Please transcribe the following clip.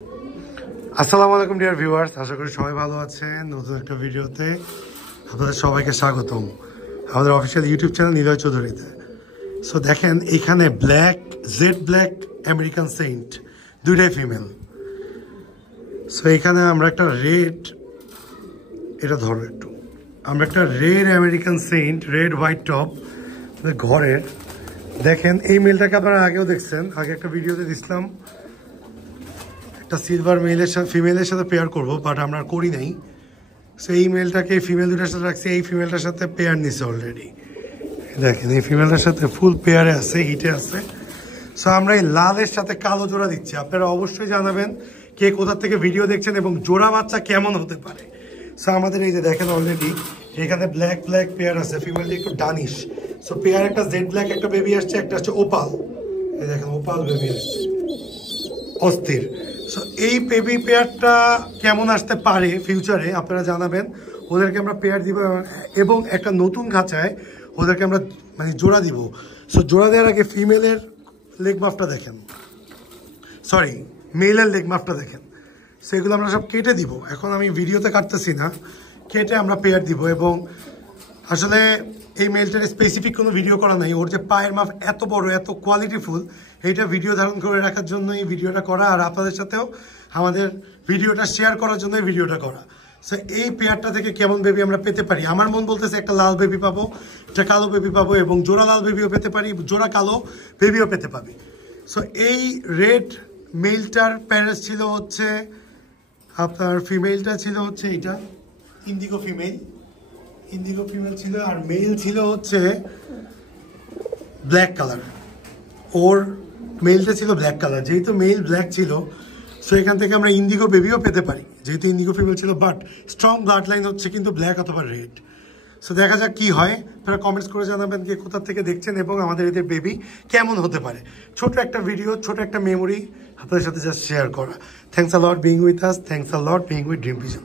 আসসালামু আলাইকুম dear viewers, আশা করি সবাই ভালো আছেন। নতুন একটা ভিডিওতে আপনাদের সবাইকে স্বাগতম আমাদের অফিসিয়াল ইউটিউব চ্যানেল নিলয় চৌধুরীতে। সো দেখেন এখানে জেড ব্ল্যাক আমেরিকান সেন্ট দুইটাই ফিমেল। সো এখানে আমরা একটা রেড, এটা ধরো একটু, আমরা একটা red American cent, red white top ঘরের। দেখেন এই মেলটাকে আপনারা আগেও দেখছেন, আগে একটা ভিডিওতে দিছিলাম একটা সিলভার মেলের সাথে ফিমেলের সাথে পেয়ার করবো, বাট আমরা করি নাই। সো এই মেলটাকে ফিমেল দুটার সাথে রাখছি, এই ফিমেলটার সাথে পেয়ার নিছে অলরেডি। দেখেন এই ফিমেলটার সাথে ফুল পেয়ারে আছে, হিটে আছে। সো আমরা এই লালের সাথে কালো জোড়া দিচ্ছি। আপনারা অবশ্যই জানাবেন কে কোথা থেকে ভিডিও দেখছেন এবং জোড়া বাচ্চা কেমন হতে পারে। সো আমাদের এই যে দেখেন অলরেডি এখানে ব্ল্যাক পেয়ার আছে, ফিমেলটি একটু ডানিশ। সো পেয়ার একটা জেড ব্ল্যাক একটা বেবি আসছে, একটা হচ্ছে ওপাল। এই দেখেন ওপাল বেবি আসছে, অস্থির। সো এই বেবি পেয়ারটা কেমন আসতে পারে ফিউচারে আপনারা জানাবেন। ওদেরকে আমরা পেয়ার দিব এবং একটা নতুন খাঁচায় ওদেরকে আমরা জোড়া দিব। সো জোড়া দেওয়ার আগে ফিমেলের লেগ মাফটা দেখেন, সরি মেলের লেগ মাফটা দেখেন। সো এগুলো আমরা সব কেটে দিব, এখন আমি ভিডিওতে কাটতেছি না, কেটে আমরা পেয়ার দিব। এবং আসলে এই মেলটার স্পেসিফিক কোনো ভিডিও করা নাই, ওর যে পায়ের মাপ এত বড়, এত কোয়ালিটিফুল, এইটা ভিডিও ধারণ করে রাখার জন্য এই ভিডিওটা করা, আর আপনাদের সাথেও আমাদের ভিডিওটা শেয়ার করার জন্য এই ভিডিওটা করা। সো এই পেয়ারটা থেকে কেমন বেবি আমরা পেতে পারি, আমার মন বলতেছে একটা লাল বেবি পাবো, একটা কালো বেবি পাবো, এবং জোড়া লাল বেবিও পেতে পারি, জোড়া কালো বেবিও পেতে পারি। সো এই রেড মেলটার প্যারেন্টস ছিল হচ্ছে আপনার, ফিমেলটা ছিল হচ্ছে এইটা ইন্ডিগো ফিমেল ছিল, আর মেল ছিল হচ্ছে ব্ল্যাক কালার। ওর মেলটা ছিল ব্ল্যাক কালার, যেহেতু মেল ব্ল্যাক ছিল সো এখান থেকে আমরা ইন্ডিগো বেবিও পেতে পারি, যেহেতু ইন্ডিগো ফিমেল ছিল। বাট স্ট্রং ব্লাড লাইন হচ্ছে কিন্তু ব্ল্যাক অথবা রেড। সো দেখা যাক কি হয়, আপনারা কমেন্টস করে জানাবেন যে কোথা থেকে দেখছেন এবং আমাদের এদের বেবি কেমন হতে পারে। ছোট একটা ভিডিও, ছোট একটা মেমোরি আপনাদের সাথে জাস্ট শেয়ার করা। Thanks a lot being with us, thanks a lot being with dream vision.